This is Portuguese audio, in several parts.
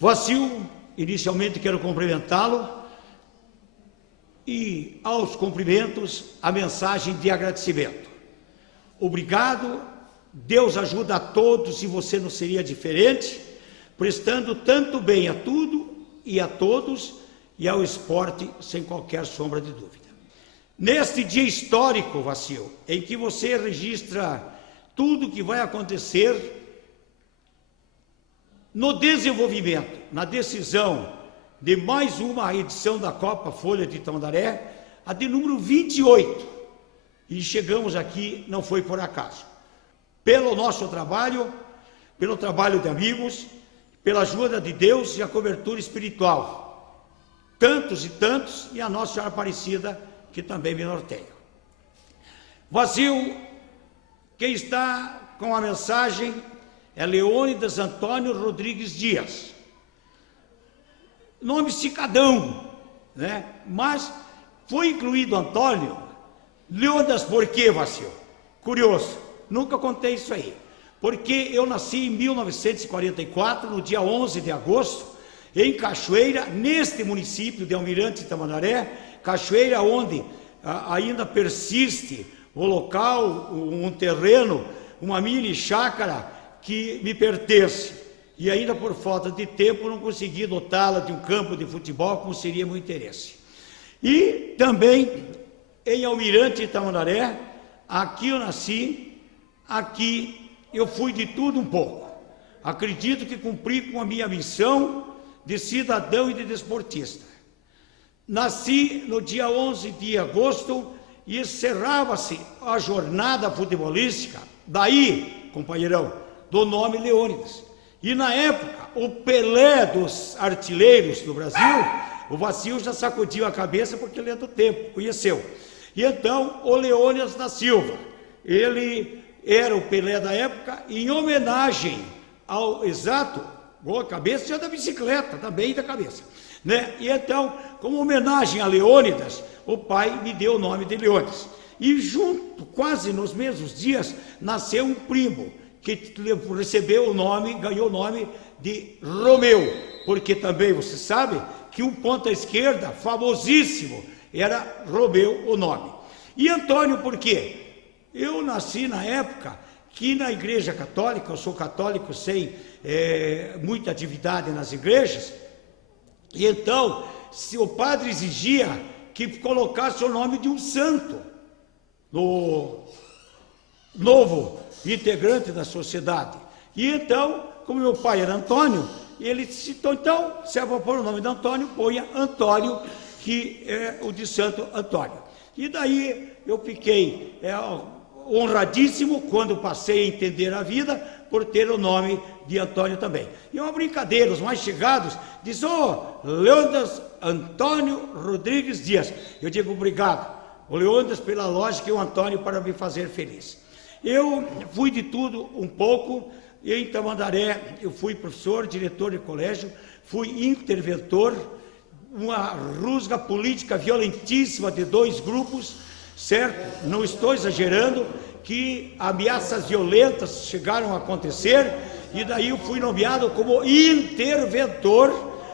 Vacil, inicialmente quero cumprimentá-lo e, aos cumprimentos, a mensagem de agradecimento. Obrigado, Deus ajuda a todos e você não seria diferente, prestando tanto bem a tudo e a todos e ao esporte, sem qualquer sombra de dúvida. Neste dia histórico, Vacil, em que você registra tudo o que vai acontecer no desenvolvimento, na decisão de mais uma edição da Copa Folha de Tamandaré, a de número 28, e chegamos aqui, não foi por acaso, pelo nosso trabalho, pelo trabalho de amigos, pela ajuda de Deus e a cobertura espiritual, tantos e tantos, e a Nossa Senhora Aparecida, que também me norteia. Vacil, quem está com a mensagem é Leônidas Antônio Rodrigues Dias. Nome cicadão, né? Mas foi incluído Antônio. Leônidas por quê, Vacil? Curioso, nunca contei isso aí. Porque eu nasci em 1944, no dia 11 de agosto, em Cachoeira, neste município de Almirante Tamandaré, Cachoeira, onde ainda persiste o local, um terreno, uma mini chácara que me pertence. E ainda por falta de tempo não consegui dotá-la de um campo de futebol, como seria meu interesse. E também em Almirante Tamandaré, aqui eu nasci, aqui eu fui de tudo um pouco. Acredito que cumpri com a minha missão de cidadão e de desportista. Nasci no dia 11 de agosto e encerrava-se a jornada futebolística, daí, companheirão, do nome Leônidas. E na época, o Pelé dos artilheiros do Brasil, o Vacil já sacudiu a cabeça porque ele é do tempo, conheceu. E então, o Leônidas da Silva, ele era o Pelé da época, em homenagem ao exato, boa cabeça, e da bicicleta, também da cabeça. Né? E então, como homenagem a Leônidas, o pai me deu o nome de Leônidas. E junto, quase nos mesmos dias, nasceu um primo, que recebeu o nome, ganhou o nome de Romeu, porque também você sabe que um ponta esquerda famosíssimo era Romeu o nome. E Antônio por quê? Eu nasci na época que na Igreja Católica, eu sou católico sem muita atividade nas igrejas, e então se o padre exigia que colocasse o nome de um santo no novo integrante da sociedade. E então, como meu pai era Antônio, ele citou, então, se eu vou pôr o nome de Antônio, ponha Antônio, que é o de Santo Antônio. E daí eu fiquei honradíssimo quando passei a entender a vida por ter o nome de Antônio também. E é uma brincadeira, os mais chegados dizem, Leônidas Antônio Rodrigues Dias. Eu digo obrigado, o Leônidas pela lógica e o Antônio para me fazer feliz. Eu fui de tudo um pouco, em Tamandaré eu fui professor, diretor de colégio, fui interventor, uma rusga política violentíssima de dois grupos, certo? Não estou exagerando, que ameaças violentas chegaram a acontecer, e daí eu fui nomeado como interventor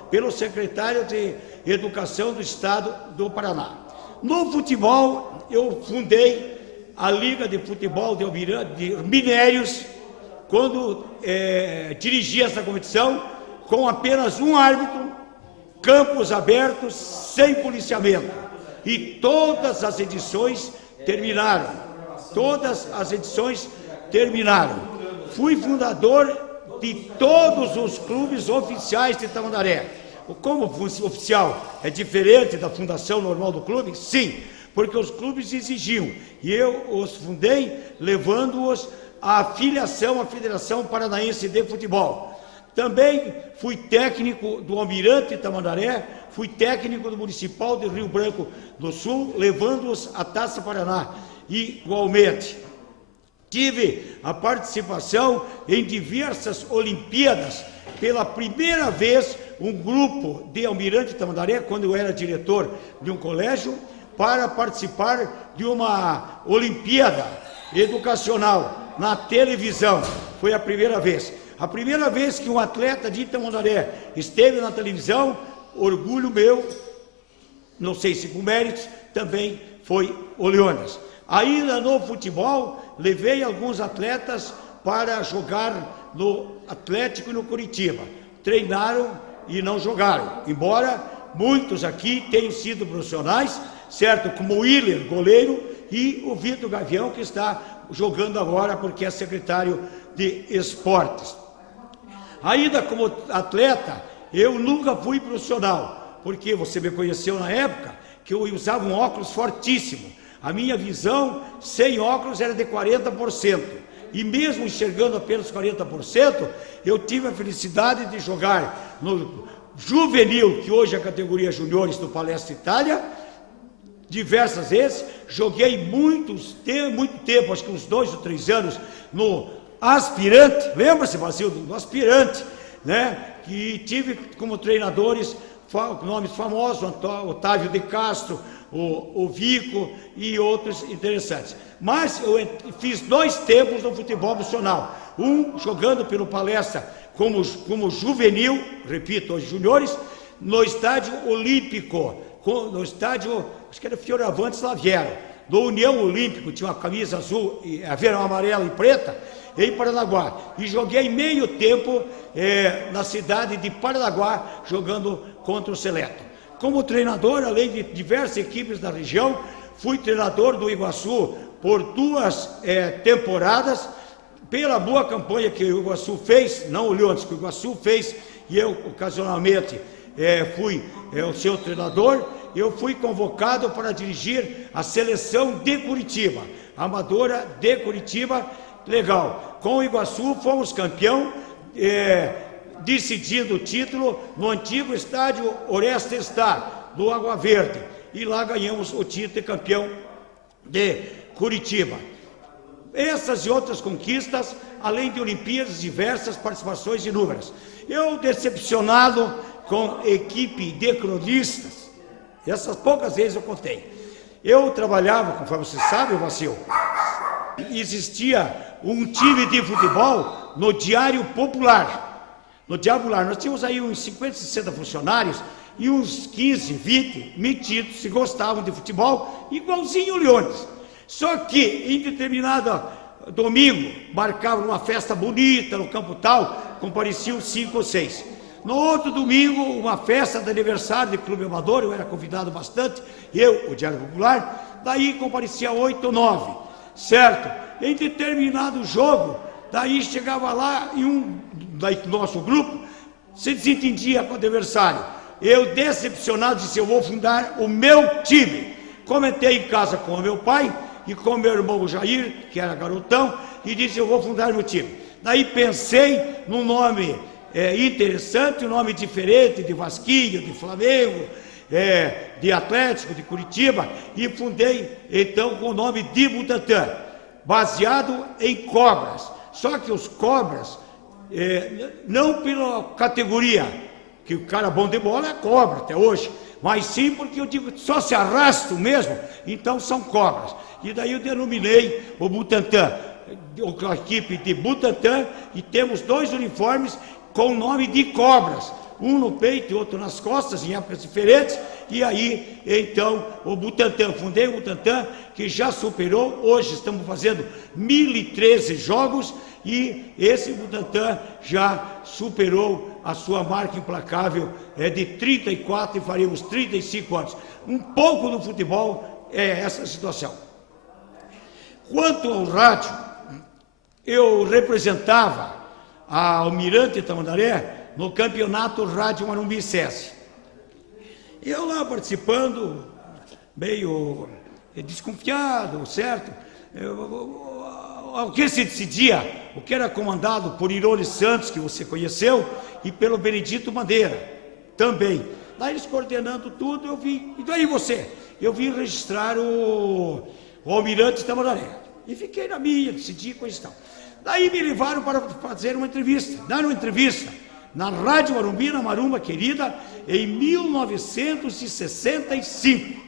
pelo secretário de Educação do Estado do Paraná. No futebol, eu fundei a Liga de Futebol de Minérios, quando dirigi essa competição, com apenas um árbitro, campos abertos, sem policiamento. E todas as edições terminaram. Todas as edições terminaram. Fui fundador de todos os clubes oficiais de Tamandaré. Como oficial é diferente da fundação normal do clube? Sim, porque os clubes exigiam, e eu os fundei, levando-os à filiação à Federação Paranaense de Futebol. Também fui técnico do Almirante Tamandaré, fui técnico do Municipal de Rio Branco do Sul, levando-os à Taça Paraná. Igualmente, tive a participação em diversas Olimpíadas. Pela primeira vez, um grupo de Almirante Tamandaré, quando eu era diretor de um colégio, para participar de uma Olimpíada educacional na televisão. Foi a primeira vez. A primeira vez que um atleta de Itamandaré esteve na televisão, orgulho meu, não sei se com méritos, também foi o Leônidas. Ainda no futebol, levei alguns atletas para jogar no Atlético e no Curitiba. Treinaram e não jogaram, embora muitos aqui tenham sido profissionais, certo? Como o Willer, goleiro, e o Vitor Gavião, que está jogando agora porque é secretário de esportes. Ainda como atleta, eu nunca fui profissional, porque você me conheceu na época que eu usava um óculos fortíssimo. A minha visão sem óculos era de 40%. E mesmo enxergando apenas 40%, eu tive a felicidade de jogar no juvenil, que hoje é a categoria juniores do Palestra Itália, diversas vezes. Joguei muito tempo, acho que uns 2 ou 3 anos, no aspirante, lembra-se, Basildo, do aspirante, né? Que tive como treinadores nomes famosos, Otávio de Castro, o Vico e outros interessantes. Mas eu fiz 2 tempos no futebol profissional, um jogando pelo Palestra como juvenil, repito, os juniores, no estádio olímpico, no estádio, acho que era Fioravante Slaviero, do União Olímpico, tinha uma camisa azul, amarela e preta, em Paranaguá. E joguei meio tempo na cidade de Paranaguá, jogando contra o Seleto. Como treinador, além de diversas equipes da região, fui treinador do Iguaçu por 2 temporadas, pela boa campanha que o Iguaçu fez, não o Leônidas, que o Iguaçu fez, e eu ocasionalmente fui o seu treinador. Eu fui convocado para dirigir a seleção de Curitiba, amadora de Curitiba, legal. Com o Iguaçu fomos campeão, decidindo o título no antigo estádio Oreste Star, do Água Verde. E lá ganhamos o título de campeão de Curitiba. Essas e outras conquistas, além de Olimpíadas, diversas participações inúmeras. Eu, decepcionado com equipe de cronistas, essas poucas vezes eu contei. Eu trabalhava, conforme você sabe, Vacil, existia um time de futebol no Diário Popular. No Diário Popular, nós tínhamos aí uns 50, 60 funcionários e uns 15, 20 metidos se gostavam de futebol, igualzinho o Leônidas. Só que em determinado domingo, marcava uma festa bonita no campo tal, compareciam 5 ou 6. No outro domingo, uma festa de aniversário de clube amador, eu era convidado bastante, eu, o Diário Popular, daí comparecia 8 ou 9, certo? Em determinado jogo, daí chegava lá e um do nosso grupo se desentendia com o adversário. Eu, decepcionado, disse, eu vou fundar o meu time. Comentei em casa com o meu pai e com o meu irmão Jair, que era garotão, e disse, eu vou fundar meu time. Daí pensei num nome interessante, um nome diferente, de Vasquinho, de Flamengo, de Atlético, de Curitiba, e fundei então com o nome de Butantã, baseado em cobras. Só que os cobras, não pela categoria, que o cara bom de bola é cobra até hoje, mas sim porque eu digo, só se arrastam mesmo, então são cobras. E daí eu denominei o Butantã, a equipe de Butantã, e temos 2 uniformes com o nome de cobras, um no peito e outro nas costas, em épocas diferentes, e aí, então, o Butantã, fundei o Butantã, que já superou, hoje estamos fazendo 1.013 jogos, e esse Butantã já superou a sua marca implacável de 34 e faremos 35 anos. Um pouco do futebol é essa situação. Quanto ao rádio, eu representava a Almirante Tamandaré no campeonato Rádio Marumbi SESI. Eu lá participando, meio desconfiado, certo? O que se decidia, o que era comandado por Irone Santos, que você conheceu, e pelo Benedito Bandeira, também. Lá eles coordenando tudo, eu vim, e daí você? Eu vim registrar o Almirante Tamandaré. E fiquei na minha, decidi coisa e tal. Daí me levaram para fazer uma entrevista, dar uma entrevista na Rádio Marumbi, na Marumba Querida, em 1965,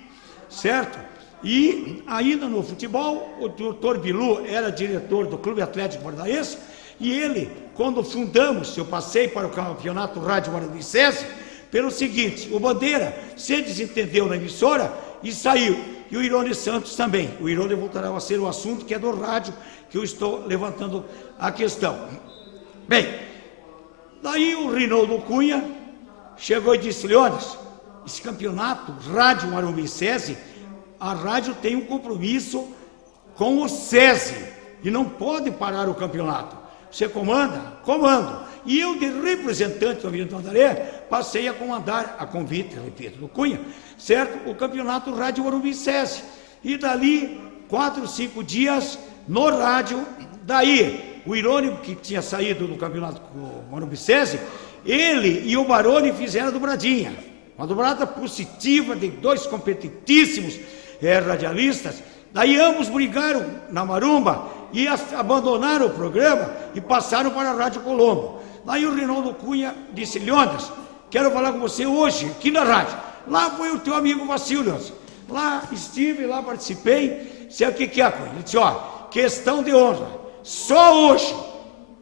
certo? E ainda no futebol, o doutor Bilu era diretor do Clube Atlético Paranaense, E ele, quando fundamos, eu passei para o campeonato Rádio Morumbi SESI, pelo seguinte, o Bandeira se desentendeu na emissora e saiu. E o Irone Santos também. O Irone voltará a ser o assunto que é do rádio, que eu estou levantando a questão. Bem, daí o Rinaldo Cunha chegou e disse: Leônidas, esse campeonato Rádio Morumbi SESI, a rádio tem um compromisso com o SESI e não pode parar o campeonato. Você comanda? Comando. E eu, de representante do Avenida Tamandaré, passei a comandar, a convite, repito, do Cunha, certo? O campeonato Rádio Morumbi SESI. E dali, 4 ou 5 dias no rádio, daí o Irônico, que tinha saído do campeonato Morumbi SESI, ele e o Baroni fizeram a dobradinha. Uma dobrada positiva de 2 competitíssimos radialistas. Daí ambos brigaram na marumba e abandonaram o programa e passaram para a Rádio Colombo. Daí o Rinaldo Cunha disse: Leônidas, quero falar com você hoje, aqui na rádio. Lá foi o teu amigo Vacílio. Lá estive, lá participei. Sabe o que é, Cunha? Ele disse: ó, questão de honra, só hoje.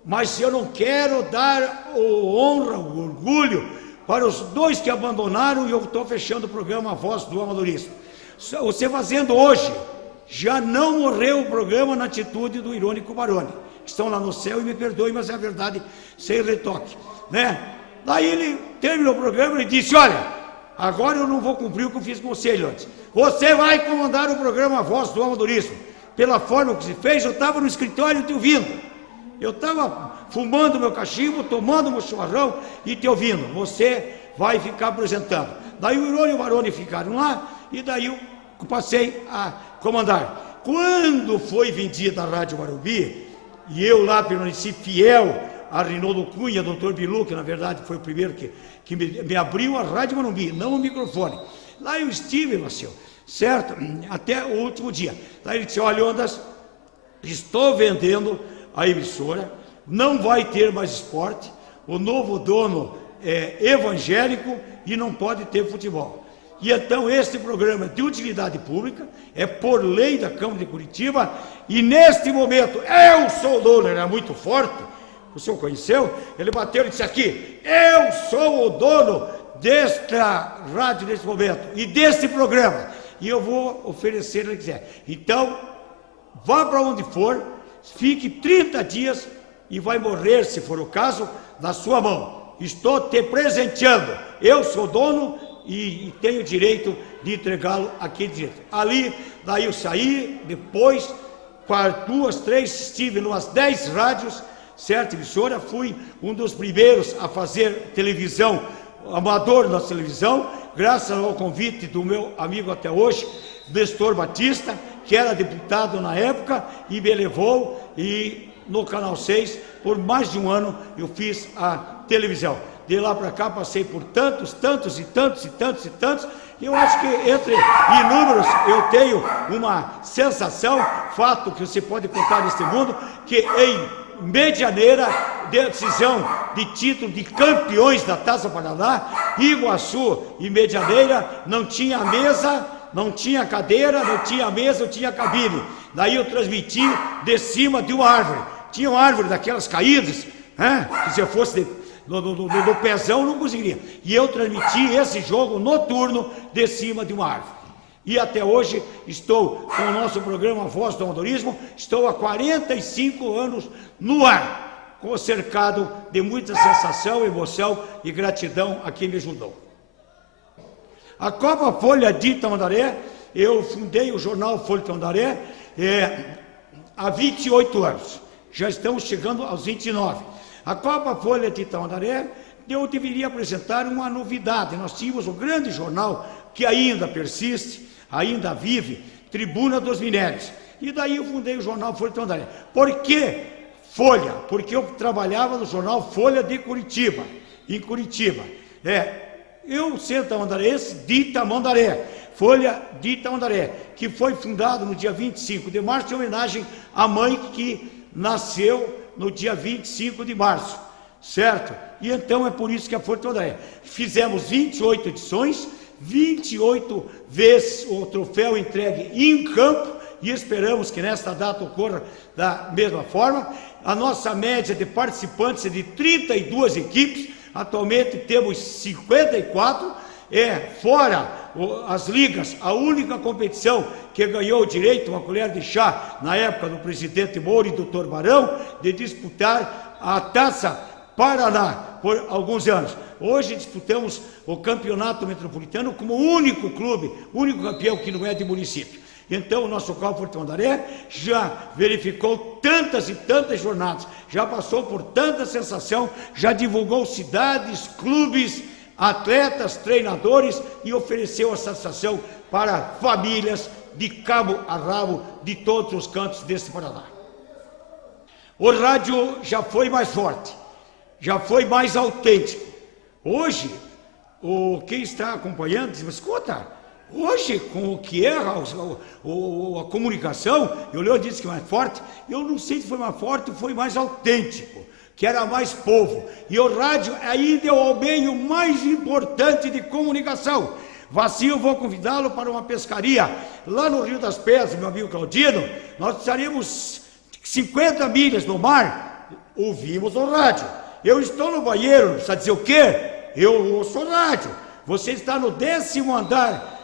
Mas eu não quero dar honra, o orgulho para os 2 que abandonaram, e eu estou fechando o programa A Voz do Amadorismo. Você fazendo hoje, já não morreu o programa na atitude do Irônico Baroni. Estão lá no céu e me perdoem, mas é a verdade sem retoque, né? Daí ele terminou o programa e disse: olha, agora eu não vou cumprir o que eu fiz com você, Leônidas. Você vai comandar o programa A Voz do Amadorismo. Pela forma que se fez, eu estava no escritório te ouvindo. Eu estava fumando meu cachimbo, tomando meu chimarrão e te ouvindo. Você vai ficar apresentando. Daí o Irônico e o Baroni ficaram lá e daí eu passei a comandar. Quando foi vendida a Rádio Morumbi, e eu lá permaneci fiel a Rinaldo Cunha, doutor Bilu, que na verdade foi o primeiro que me abriu a Rádio Morumbi, não o microfone. Lá eu estive, Marcelo, certo? Até o último dia. Daí ele disse: olha, Leônidas, estou vendendo a emissora, não vai ter mais esporte, o novo dono é evangélico e não pode ter futebol. E então este programa de utilidade pública é por lei da Câmara de Curitiba, e neste momento eu sou o dono. Ele era muito forte, o senhor conheceu? Ele bateu e disse aqui: eu sou o dono desta rádio neste momento e deste programa, e eu vou oferecer o que quiser. Então vá para onde for, fique 30 dias e vai morrer, se for o caso, na sua mão. Estou te presenteando, eu sou dono e tenho direito de entregá-lo aqui direito. Ali, daí eu saí, depois, para 2, 3, estive em umas 10 rádios, certa emissora, fui um dos primeiros a fazer televisão, amador na televisão, graças ao convite do meu amigo até hoje, Nestor Batista, que era deputado na época, e me levou, e no Canal 6, por mais de um ano, eu fiz a televisão. De lá para cá passei por tantos, e eu acho que entre inúmeros eu tenho uma sensação, fato que você pode contar neste mundo, que em Medianeira, decisão de título de campeões da Taça Paraná, Iguaçu e Medianeira, não tinha mesa, não tinha cadeira, não tinha mesa, não tinha cabine. Daí eu transmiti de cima de uma árvore. Tinha uma árvore daquelas caídas, que se eu fosse no pezão não conseguiria. E eu transmiti esse jogo noturno de cima de uma árvore. E até hoje estou com o nosso programa Voz do Amadorismo, estou há 45 anos no ar, cercado de muita sensação, emoção e gratidão a quem me ajudou. A Copa Folha de Tamandaré, eu fundei o jornal Folha de Tamandaré há 28 anos, já estamos chegando aos 29. A Copa Folha de Tamandaré, eu deveria apresentar uma novidade. Nós tínhamos um grande jornal que ainda persiste, ainda vive, Tribuna dos Minérios. E daí eu fundei o jornal Folha de Tamandaré. Por que Folha? Porque eu trabalhava no jornal Folha de Curitiba, em Curitiba. Eu sendo tamandarense de Tamandaré, Folha de Tamandaré, que foi fundado no dia 25 de março, em homenagem à mãe que nasceu no dia 25 de março, certo? E então é por isso que a Folha de Tamandaré. Fizemos 28 edições, 28 vezes o troféu entregue em campo, e esperamos que nesta data ocorra da mesma forma. a nossa média de participantes é de 32 equipes, atualmente temos 54, fora as ligas, a única competição que ganhou o direito, uma colher de chá, na época do presidente Moura e do Dr. Barão, de disputar a Taça Paraná por alguns anos. Hoje disputamos o campeonato metropolitano como o único clube, único campeão que não é de município. Então, o nosso Carro Forte Tamandaré já verificou tantas e tantas jornadas, já passou por tanta sensação, já divulgou cidades, clubes, atletas, treinadores e ofereceu a satisfação para famílias de cabo a rabo de todos os cantos desse Paraná. O rádio já foi mais forte, já foi mais autêntico. Hoje, quem está acompanhando diz, escuta, hoje, com o que é a comunicação, eu lhe disse que é mais forte, eu não sei se foi mais forte ou foi mais autêntico, que era mais povo. E o rádio ainda é o meio mais importante de comunicação. Assim eu vou convidá-lo para uma pescaria lá no Rio das Pedras, meu amigo Claudino. Nós estaremos 50 milhas no mar, ouvimos o rádio. Eu estou no banheiro, precisa dizer o quê? Eu ouço o rádio. Você está no 10º andar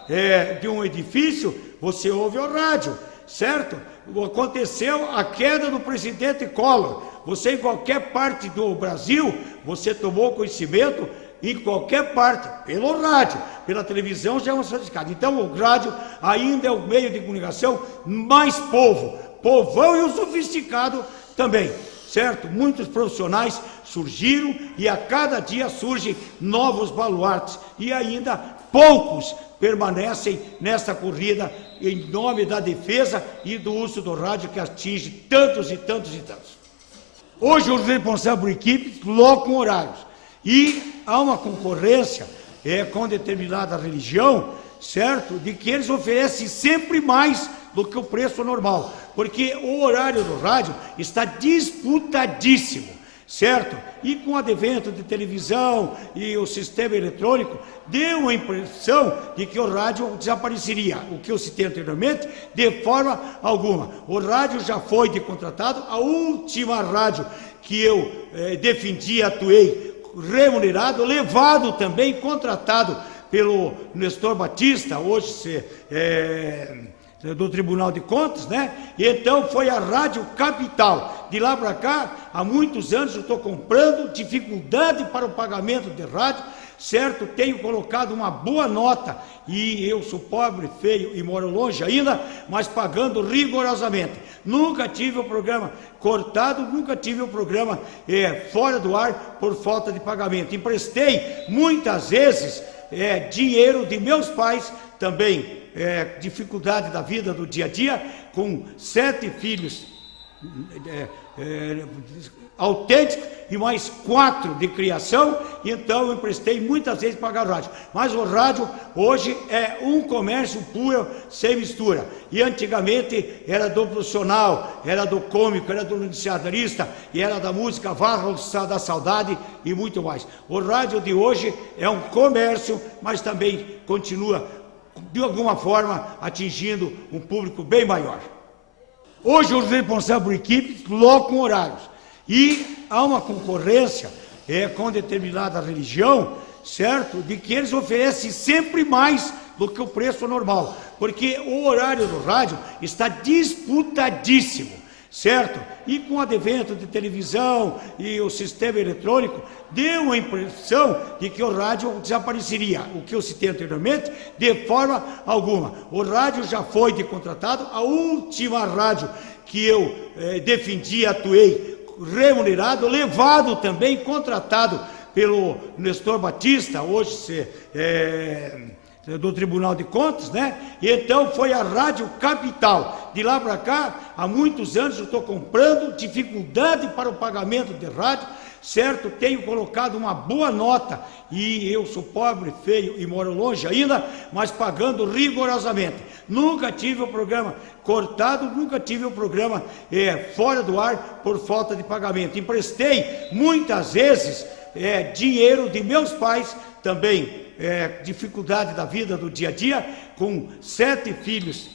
de um edifício, você ouve o rádio, certo? Aconteceu a queda do presidente Collor. Você em qualquer parte do Brasil, você tomou conhecimento em qualquer parte, pelo rádio, pela televisão já é uma sofisticada. Então o rádio ainda é o meio de comunicação mais povão e o sofisticado também, certo? Muitos profissionais surgiram e a cada dia surgem novos baluartes e ainda poucos permanecem nessa corrida em nome da defesa e do uso do rádio que atinge tantos e tantos e tantos. Hoje os responsáveis por equipes colocam horários e há uma concorrência com determinada religião, certo? De que eles oferecem sempre mais do que o preço normal, porque o horário do rádio está disputadíssimo, certo? E com o advento de televisão e o sistema eletrônico, deu a impressão de que o rádio desapareceria, o que eu citei anteriormente, de forma alguma. O rádio já foi contratado, a última rádio que eu defendi, atuei, remunerado, levado também, contratado pelo Nestor Batista, hoje do Tribunal de Contas, né? E então foi a Rádio Capital. De lá para cá, há muitos anos eu estou comprando, dificuldade para o pagamento de rádio, certo? Tenho colocado uma boa nota, e eu sou pobre, feio e moro longe ainda, mas pagando rigorosamente. Nunca tive o programa cortado, nunca tive o programa fora do ar por falta de pagamento. Emprestei muitas vezes dinheiro de meus pais também, dificuldade da vida do dia a dia, com 7 filhos autênticos e mais 4 de criação, então eu emprestei muitas vezes para pagar o rádio. Mas o rádio hoje é um comércio puro, sem mistura. E antigamente era do profissional, era do cômico, era do noticiarista, e era da música Varra da Saudade e muito mais. O rádio de hoje é um comércio, mas também continua de alguma forma atingindo um público bem maior. Hoje os responsáveis por equipes colocam horários e há uma concorrência com determinada religião, certo? De que eles oferecem sempre mais do que o preço normal, porque o horário do rádio está disputadíssimo, certo? E com o advento de televisão e o sistema eletrônico, deu a impressão de que o rádio desapareceria, o que eu citei anteriormente, de forma alguma. O rádio já foi contratado, a última rádio que eu defendi, atuei, remunerado, levado também, contratado pelo Nestor Batista, hoje do Tribunal de Contas, né? E então foi a Rádio Capital. De lá para cá, há muitos anos eu estou comprando, dificuldade para o pagamento de rádio, certo? Tenho colocado uma boa nota, e eu sou pobre, feio e moro longe ainda, mas pagando rigorosamente. Nunca tive o programa cortado, nunca tive o programa fora do ar por falta de pagamento. Emprestei muitas vezes dinheiro de meus pais também, dificuldade da vida do dia a dia, com 7 filhos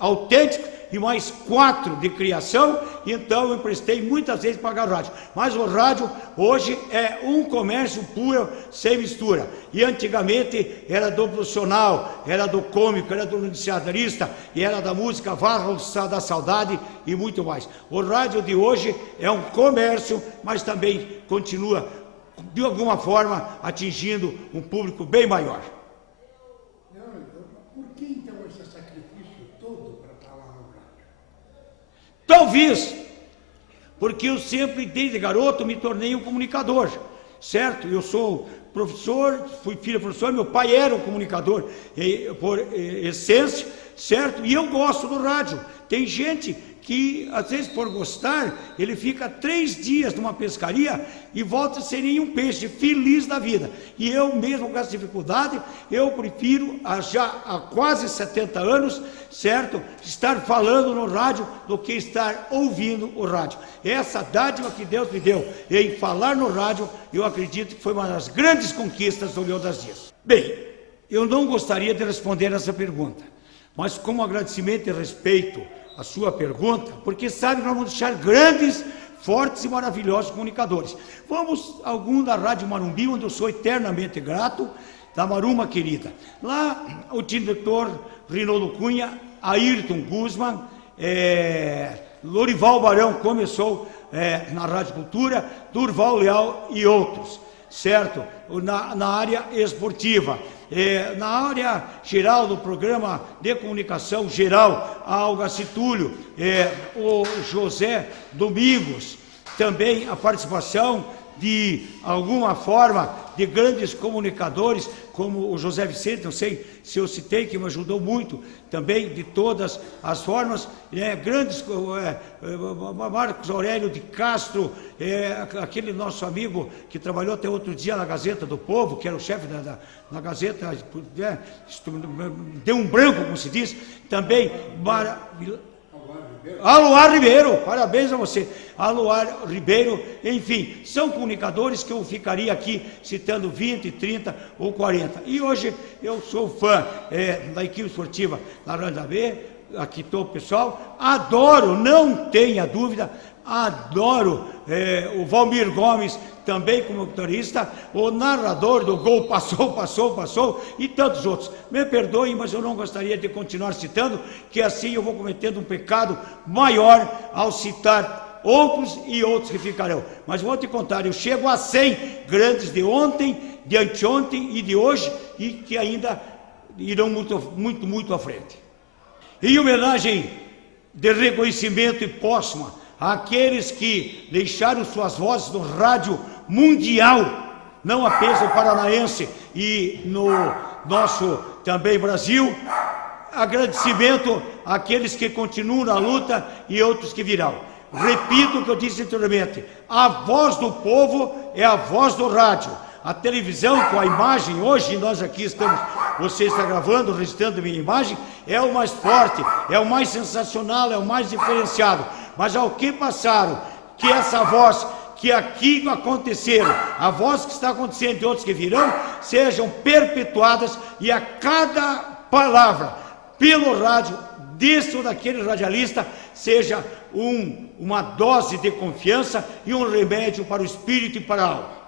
autênticos e mais 4 de criação, então eu emprestei muitas vezes para pagar o rádio. Mas o rádio hoje é um comércio puro, sem mistura. E antigamente era do profissional, era do cômico, era do noticiarista, e era da música Valsa da Saudade e muito mais. O rádio de hoje é um comércio, mas também continua, de alguma forma, atingindo um público bem maior. Por que então esse sacrifício todo para falar no rádio? Talvez, porque eu sempre, desde garoto, me tornei um comunicador, certo? Eu sou professor, fui filho de professor, meu pai era um comunicador por essência, certo? E eu gosto do rádio. Tem gente que, às vezes, por gostar, ele fica 3 dias numa pescaria e volta sem nenhum peixe, feliz da vida. E eu mesmo, com essa dificuldade, eu prefiro, já há quase 70 anos, certo, estar falando no rádio do que estar ouvindo o rádio. Essa dádiva que Deus me deu em falar no rádio, eu acredito que foi uma das grandes conquistas do Leão das Dias. Bem, eu não gostaria de responder essa pergunta, mas como agradecimento e respeito a sua pergunta, porque sabe que nós vamos deixar grandes, fortes e maravilhosos comunicadores. Vamos a algum da Rádio Marumbi, onde eu sou eternamente grato, da Maruma querida. Lá, o diretor Rinaldo Cunha, Ayrton Guzman, Lorival Barão começou na Rádio Cultura, Durval Leal e outros, certo? Na área esportiva. Na área geral do programa de comunicação geral, a Olga Citúlio, o José Domingos, também a participação de alguma forma de grandes comunicadores, como o José Vicente, não sei se eu citei, que me ajudou muito também, de todas as formas, grandes, Marcos Aurélio de Castro, aquele nosso amigo que trabalhou até outro dia na Gazeta do Povo, que era o chefe da Gazeta, deu um branco, como se diz, também Aloar Ribeiro, parabéns a você, Aloar Ribeiro, enfim, são comunicadores que eu ficaria aqui citando 20, 30 ou 40. E hoje eu sou fã da equipe esportiva Laranja B, aqui estou pessoal, adoro, não tenha dúvida, adoro o Valmir Gomes, também como motorista, o narrador do gol passou, e tantos outros. Me perdoem, mas eu não gostaria de continuar citando, que assim eu vou cometendo um pecado maior ao citar outros e outros que ficarão. Mas vou te contar, eu chego a 100 grandes de ontem, de anteontem e de hoje, e que ainda irão muito à frente. Em homenagem de reconhecimento e póstuma àqueles que deixaram suas vozes no rádio mundial, não apenas no paranaense e no nosso também Brasil, agradecimento àqueles que continuam na luta e outros que virão. Repito o que eu disse anteriormente, a voz do povo é a voz do rádio. A televisão com a imagem, hoje nós aqui estamos, você está gravando, registrando minha imagem, é o mais forte, é o mais sensacional, é o mais diferenciado. Mas ao que passaram, que essa voz que aqui aconteceram, a voz que está acontecendo e outros que virão, sejam perpetuadas e a cada palavra, pelo rádio, desse ou daquele radialista, seja uma dose de confiança e um remédio para o espírito e para a alma.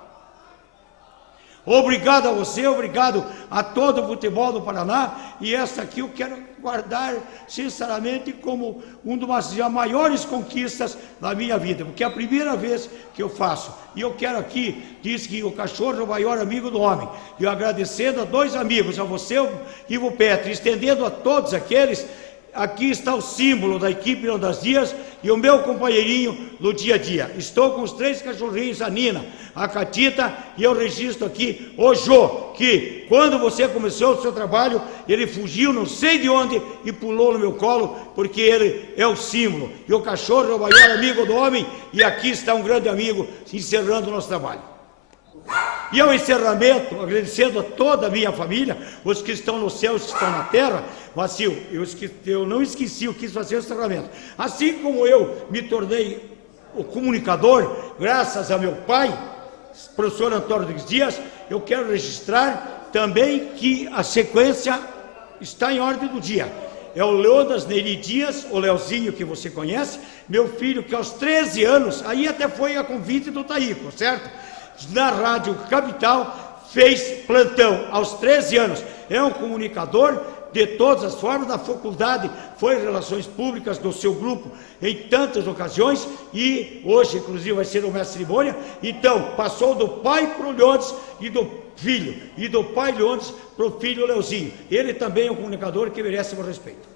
Obrigado a você, obrigado a todo o futebol do Paraná, e essa aqui eu quero guardar sinceramente como uma das maiores conquistas da minha vida, porque é a primeira vez que eu faço, e eu quero aqui, diz que o cachorro é o maior amigo do homem, e eu agradecendo a 2 amigos, a você e o Petro, estendendo a todos aqueles. Aqui está o símbolo da equipe Leão das Dias e o meu companheirinho no dia a dia. Estou com os 3 cachorrinhos, a Nina, a Catita, e eu registro aqui o Jô, que quando você começou o seu trabalho, ele fugiu não sei de onde e pulou no meu colo, porque ele é o símbolo. E o cachorro é o maior amigo do homem, e aqui está um grande amigo encerrando o nosso trabalho. E ao encerramento, agradecendo a toda a minha família, os que estão no céu, os que estão na terra, Vacil, eu não esqueci, eu quis fazer o encerramento. Assim como eu me tornei o comunicador, graças a meu pai, professor Antônio Rodrigues Dias, eu quero registrar também que a sequência está em ordem do dia. é o Leondas Neri Dias, o Leozinho que você conhece, meu filho que aos 13 anos, aí até foi a convite do Taíco, certo? Na Rádio Capital, fez plantão aos 13 anos, é um comunicador de todas as formas, da faculdade, foi Relações Públicas do seu grupo em tantas ocasiões, e hoje, inclusive, vai ser o mestre de cerimônia. Então, passou do pai para o Leondes e do filho, e do pai Leondes para o filho Leozinho. Ele também é um comunicador que merece meu respeito.